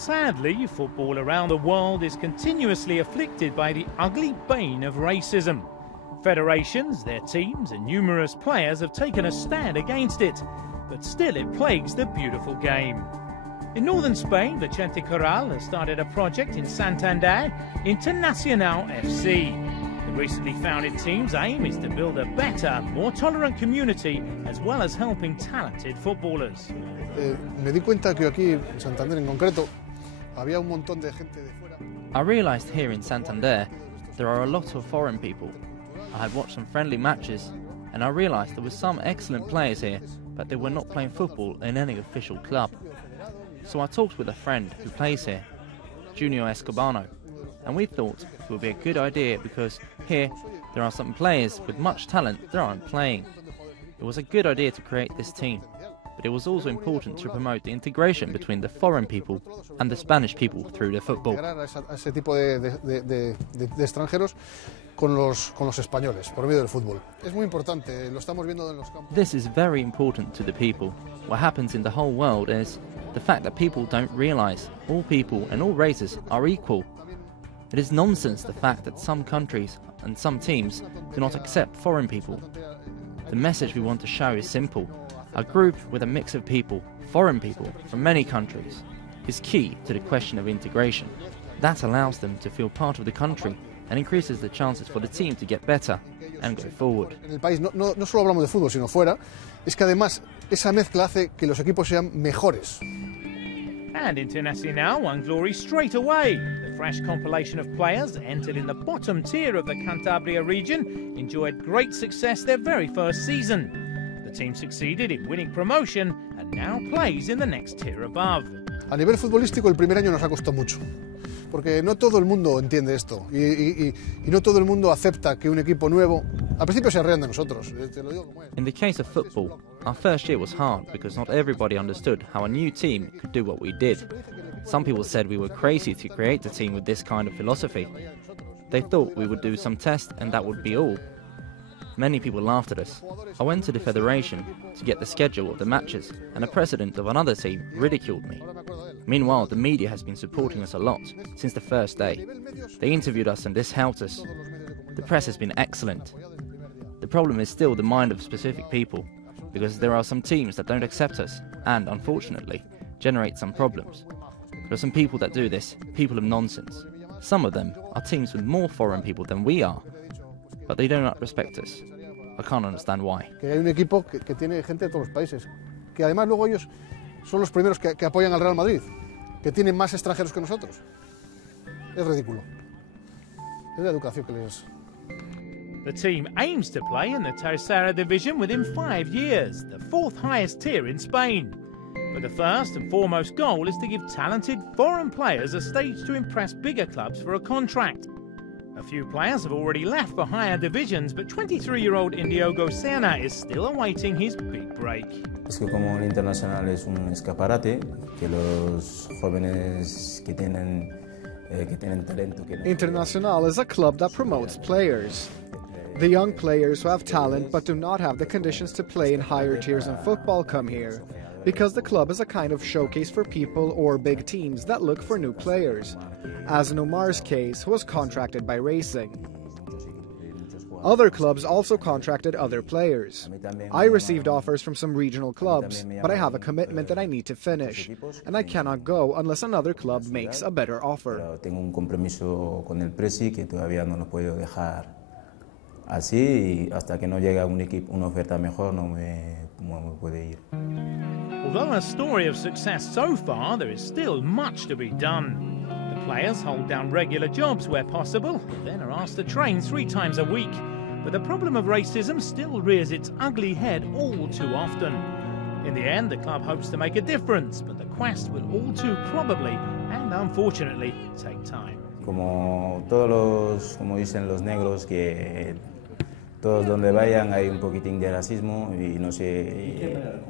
Sadly, football around the world is continuously afflicted by the ugly bane of racism. Federations, their teams and numerous players have taken a stand against it, but still it plagues the beautiful game. In northern Spain, Vicente Corral has started a project in Santander, Internacional FC. The recently founded team's aim is to build a better, more tolerant community, as well as helping talented footballers. Me di cuenta que aquí, en Santander en concreto, había un montón de gente de fuera. I realised here in Santander there are a lot of foreign people. I had watched some friendly matches and I realised there were some excellent players here, but they were not playing football in any official club. So I talked with a friend who plays here, Junior Escobano, and we thought it would be a good idea because here there are some players with much talent that aren't playing. It was a good idea to create this team, but it was also important to promote the integration between the foreign people and the Spanish people through the football. Ese tipo de extranjeros con los españoles por medio del fútbol. Es muy importante, lo estamos viendo en los campos. This is very important to the people. What happens in the whole world is the fact that people don't realise all people and all races are equal. It is nonsense the fact that some countries and some teams do not accept foreign people. The message we want to show is simple. A group with a mix of people, foreign people from many countries, is key to the question of integration. That allows them to feel part of the country and increases the chances for the team to get better and go forward. En el país no solo hablamos de fútbol, sino fuera, es que además esa mezcla hace que los equipos sean mejores. And Internacional won glory straight away. The fresh compilation of players entered in the bottom tier of the Cantabria region enjoyed great success their very first season. The team succeeded in winning promotion and now plays in the next tier above. A nivel futbolístico el primer año nos ha costado mucho, porque no todo el mundo entiende esto y no todo el mundo acepta que un equipo nuevo, al principio se ríen de nosotros, te lo digo como es. In the case of football, our first year was hard because not everybody understood how a new team could do what we did. Some people said we were crazy to create a team with this kind of philosophy. They thought we would do some tests and that would be all. Many people laughed at us. I went to the federation to get the schedule of the matches and the president of another team ridiculed me. Meanwhile, the media has been supporting us a lot since the first day. They interviewed us and this helped us. The press has been excellent. The problem is still the mind of specific people, because there are some teams that don't accept us and, unfortunately, generate some problems. There are some people that do this, people of nonsense. Some of them are teams with more foreign people than we are, but they do not respect us. I can't understand why. Que hay un equipo que tiene gente de todos los países, que además luego ellos son los primeros que apoyan al Real Madrid, que tienen más extranjeros que nosotros. Es ridículo. Es la educación que les... The team aims to play in the Tercera Division within 5 years, the fourth highest tier in Spain. But the first and foremost goal is to give talented foreign players a stage to impress bigger clubs for a contract. A few players have already left for higher divisions, but 23-year-old Indiogo Serna is still awaiting his big break. Es que como el Internacional es un escaparate, que los jóvenes que tienen talento... Internacional is a club that promotes players. The young players who have talent but do not have the conditions to play in higher tiers in football come here, because the club is a kind of showcase for people or big teams that look for new players, as in Omar's case, who was contracted by Racing. Other clubs also contracted other players. I received offers from some regional clubs, but I have a commitment that I need to finish, and I cannot go unless another club makes a better offer. Tengo un compromiso con el Presi que todavía no lo puedo dejar así y hasta que no llegue una oferta mejor no me puede ir. Although a story of success so far, there is still much to be done. The players hold down regular jobs where possible, then are asked to train 3 times a week. But the problem of racism still rears its ugly head all too often. In the end, the club hopes to make a difference, but the quest will all too probably and unfortunately take time. Como dicen los negros, que todos donde vayan hay un poquitín de racismo y no sé.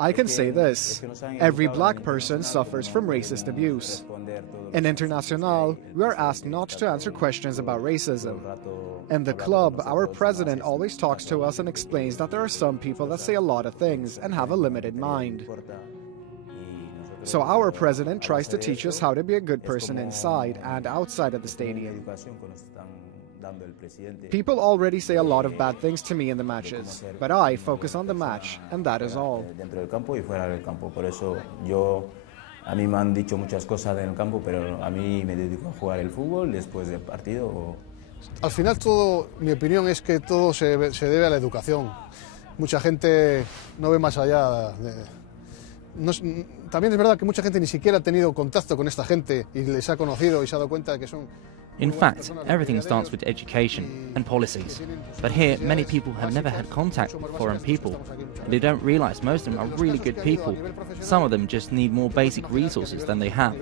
I can say this, every black person suffers from racist abuse. In Internacional, we are asked not to answer questions about racism. In the club, our president always talks to us and explains that there are some people that say a lot of things and have a limited mind. So our president tries to teach us how to be a good person inside and outside of the stadium. People already say a lot of bad things to me in the matches, but I focus on the match, and that is all. Dentro del campo y fuera del campo. Por eso a mí me han dicho muchas cosas en el campo, pero a mí me dedico a jugar el fútbol después del partido. Al final todo, mi opinión es que todo se debe a la educación. Mucha gente no ve más allá también es verdad que mucha gente ni siquiera ha tenido contacto con esta gente y les ha conocido y se ha dado cuenta de que son... In fact, everything starts with education and policies. But here, many people have never had contact with foreign people, and they don't realize most of them are really good people. Some of them just need more basic resources than they have.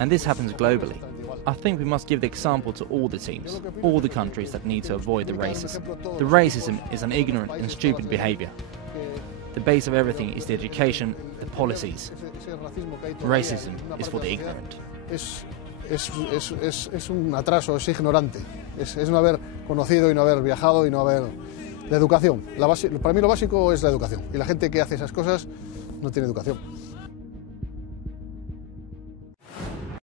And this happens globally. I think we must give the example to all the teams, all the countries that need to avoid the racism. The racism is an ignorant and stupid behavior. The base of everything is the education, the policies. Racism is for the ignorant. Es un atraso, es ignorante, es no haber conocido y no haber viajado y no haber... La educación, para mí lo básico es la educación, y la gente que hace esas cosas no tiene educación.